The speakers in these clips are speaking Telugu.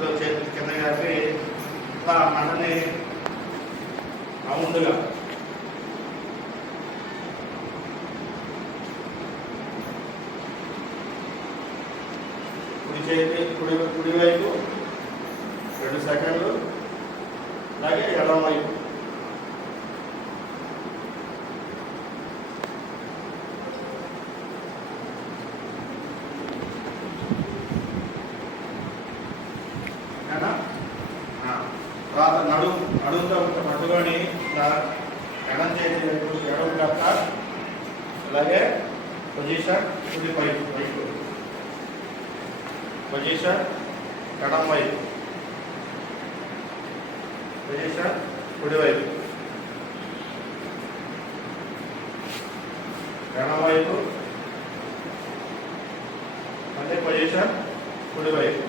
ఇప్పుడు చేతి కింద కలిపి ఇట్లా మనని రౌండ్గా కుడి చేతి కుడివైపు 2 సెకండ్లు, అలాగే ఎడమ వైపు తర్వాత నడుముతో పట్టుకొని ఎడం చేతి వైపు ఎడమ కట్ట, అలాగే పొజిషన్ కుడి వైపు పొజిషన్ ఎడం వైపు పొజిషన్ కుడివైపు ఎడం వైపు మళ్ళీ పొజిషన్ కుడివైపు.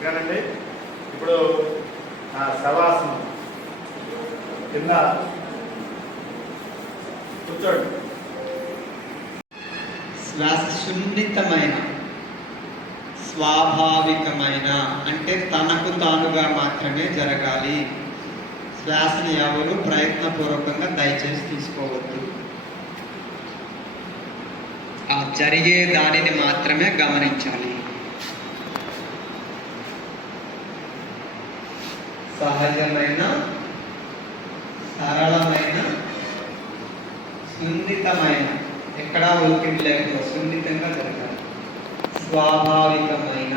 ఓకేనండి. ఇప్పుడు శవాసనం కింద కూర్చోండి. శ్వాస సున్నితమైన, స్వాభావికమైన, అంటే తనకు తానుగా మాత్రమే జరగాలి. శ్వాసని ఎవరు ప్రయత్నపూర్వకంగా దయచేసి తీసుకోవద్దు. ఆ జరిగే దానిని మాత్రమే గమనించాలి. సహజమైన, సరళమైన, సున్నితమైన, ఎక్కడా ఒత్తిడి లేకుండా సున్నితంగా జరగాలి. స్వాభావికమైన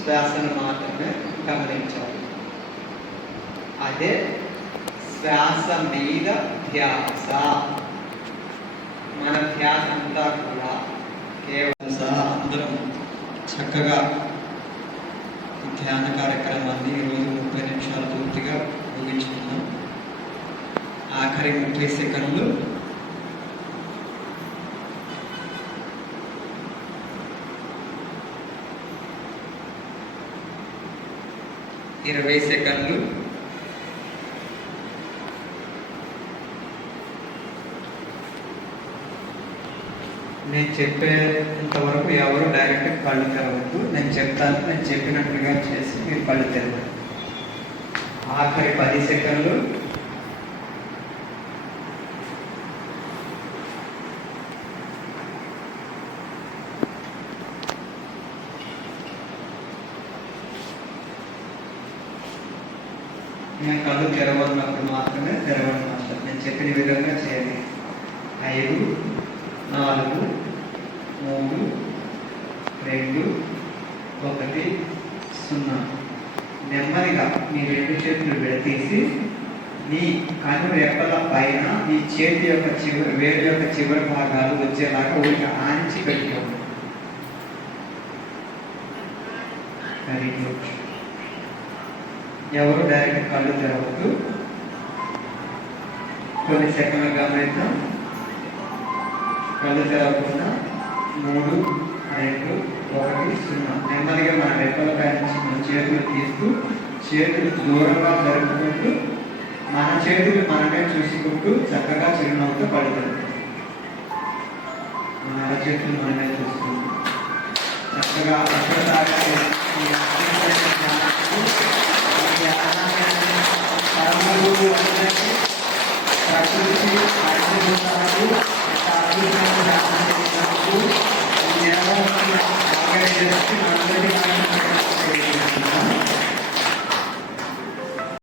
శ్వాసను మాత్రమే గమనించాలి. అదే శ్వాస మీద ధ్యాస. మన ధ్యాస అంతా కూడా కేవలం అందరం చక్కగా ధ్యాన కార్యక్రమాన్ని ఈరోజు 30 నిమిషాలు పూర్తిగా ముగించుకున్నాం. ఆఖరి 30 సెకండ్లు ఇరవై సెకండ్లు నేను చెప్పేంతవరకు ఎవరు డైరెక్ట్ కళ్ళు తెరవద్దు. నేను చెప్తాను, నేను చెప్పినట్లుగా చేసి మీరు కళ్ళు తెరవండి. ఆఖరి 10 సెకండ్లు నేను కళ్ళు తెరవన్నప్పుడు మాత్రమే తెరవండి మాస్టర్. నేను చెప్పిన విధంగా చేయండి. 5 4 3 2 1 0. నెమ్మదిగా మీ 2 చేతులు విడతీసి మీ కన్ను రెప్పల పైన మీ చేతి యొక్క వేడి యొక్క చివరి భాగాలు వచ్చేలాగా ఊరికి ఆనించి పెట్టుకోండి. Very good. ఎవరు డైరెక్ట్ కళ్ళు తెరవద్దు. కొన్ని సెకండ్లు గమనిద్దాం. కళ్ళు తెరవకుండా 3 2 1 0. నెమ్మదిగా మన రెప్పల పై నుంచి మన చేతులు తీస్తూ చేతులు దూరంగా జరుపుకుంటూ మన చేతులు మనమే చూసుకుంటూ చక్కగా చిరునవ్వుతో పడుతుంది. మన చేతులు మనమే చూసుకుంటూ చక్కగా ప్రకృతి